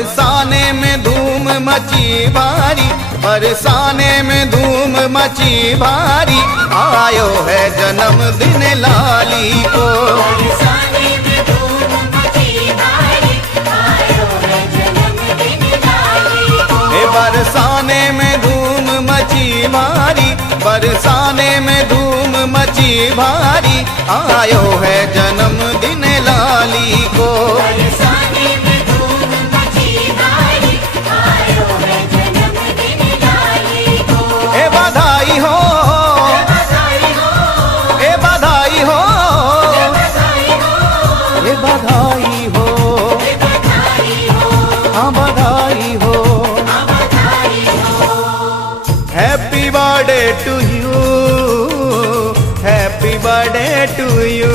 बरसाने में धूम मची भारी, बरसाने में धूम मची भारी, आयो है जन्मदिन लाली को। बरसाने में धूम मची भारी, आयो है जन्मदिन लाली को। बरसाने में धूम मची भारी, बरसाने में धूम मची भारी, आयो है जन्मदिन लाली को। बरसाने में धूम मची भारी, आयो है जन्मदिन लाली को। ए बधाई हो, ए बधाई हो, ए बधाई हो, ए बधाई हो, ए बधाई हो, ए बधाई हो, हाँ बधाई हो। हाँ बधाई हो। Happy birthday to you, happy birthday to you.